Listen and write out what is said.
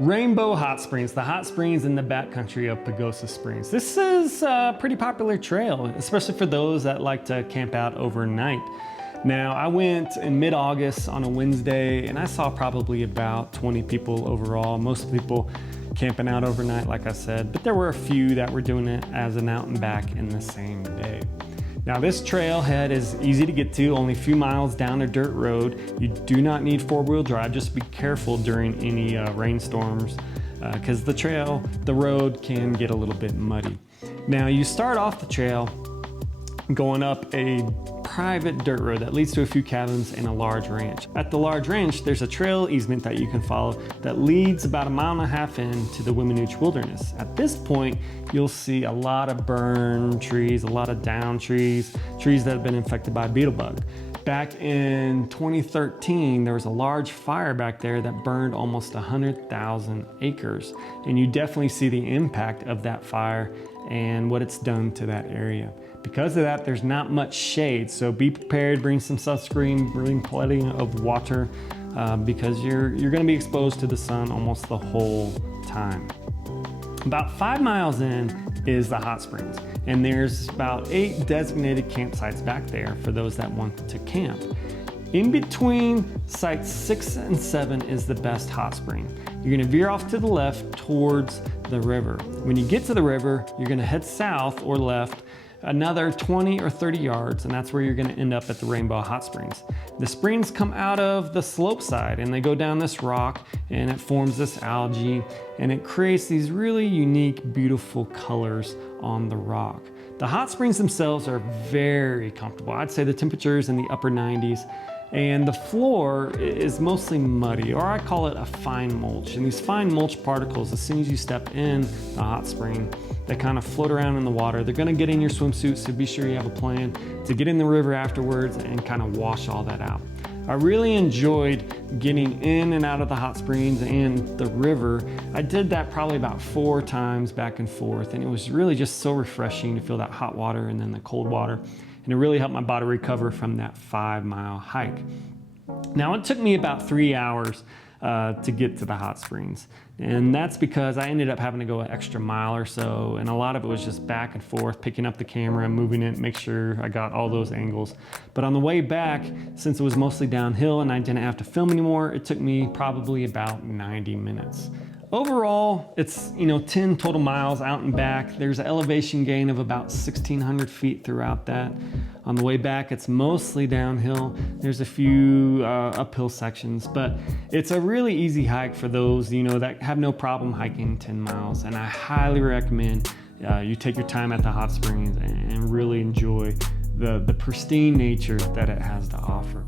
Rainbow Hot Springs, the hot springs in the backcountry of Pagosa Springs. This is a pretty popular trail, especially for those that like to camp out overnight. Now, I went in mid-August on a Wednesday and I saw probably about 20 people overall. Most people camping out overnight, like I said, but there were a few that were doing it as an out and back in the same day. Now, this trailhead is easy to get to, only a few miles down a dirt road. You do not need four-wheel drive, just be careful during any rainstorms because the road can get a little bit muddy. Now, you start off the trail going up a private dirt road that leads to a few cabins and a large ranch. At the large ranch, there's a trail easement that you can follow that leads about 1.5 miles into the Wiminuche Wilderness. At this point, you'll see a lot of burned trees, a lot of down trees, trees that have been infected by beetle bug. Back in 2013, there was a large fire back there that burned almost 100,000 acres. And you definitely see the impact of that fire and what it's done to that area. Because of that, there's not much shade, so be prepared, bring some sunscreen, bring plenty of water because you're gonna be exposed to the sun almost the whole time. About 5 miles in is the hot springs, and there's about 8 designated campsites back there for those that want to camp. In between sites 6 and 7 is the best hot spring. You're gonna veer off to the left towards the river. When you get to the river, you're gonna head south or left another 20 or 30 yards, and that's where you're gonna end up at the Rainbow Hot Springs. The springs come out of the slope side and they go down this rock and it forms this algae and it creates these really unique, beautiful colors on the rock. The hot springs themselves are very comfortable. I'd say the temperature is in the upper 90s. And the floor is mostly muddy, or I call it a fine mulch. And these fine mulch particles, as soon as you step in the hot spring, they kind of float around in the water. They're gonna get in your swimsuit, so be sure you have a plan to get in the river afterwards and kind of wash all that out. I really enjoyed getting in and out of the hot springs and the river. I did that probably about 4 times back and forth, and it was really just so refreshing to feel that hot water and then the cold water. And it really helped my body recover from that 5-mile hike. Now, it took me about 3 hours to get to the hot springs. And that's because I ended up having to go an extra mile or so. And a lot of it was just back and forth, picking up the camera, moving it, make sure I got all those angles. But on the way back, since it was mostly downhill and I didn't have to film anymore, it took me probably about 90 minutes. Overall, it's 10 total miles out and back. There's an elevation gain of about 1,600 feet throughout that. On the way back, it's mostly downhill. There's a few uphill sections, but it's a really easy hike for those that have no problem hiking 10 miles. And I highly recommend you take your time at the hot springs and really enjoy the pristine nature that it has to offer.